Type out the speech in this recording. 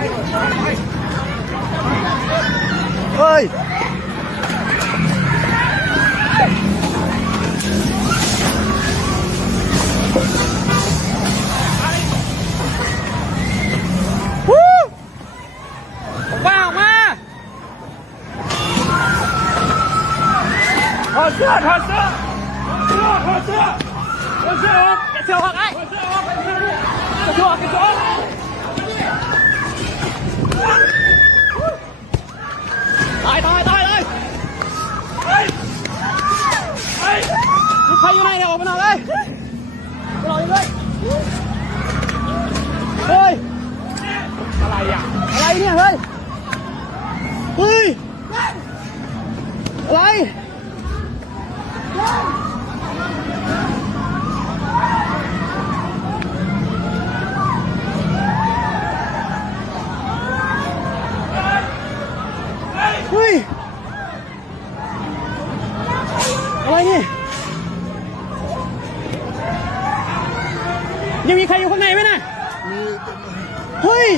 เฮ้ยว้าวมาถอดเสื้อถอดเสื้อถอดเสื้อถอดเสื้อออกแกเสื้อออกไอ้แกเสื้อออกแกเสื้อออกแกเสื้อออกตายเลยมีใครอยู่ไหนเนี่ยออกมาหน่อยเลยไปรออยู่เลยเฮ้ยอะไรอ่ะอะไรเนี่ยเฮ้ยอะไรเฮ้ยอะไรเนี่ยยังมีใครอยู่ข้างในไหมน่ะเฮ้ย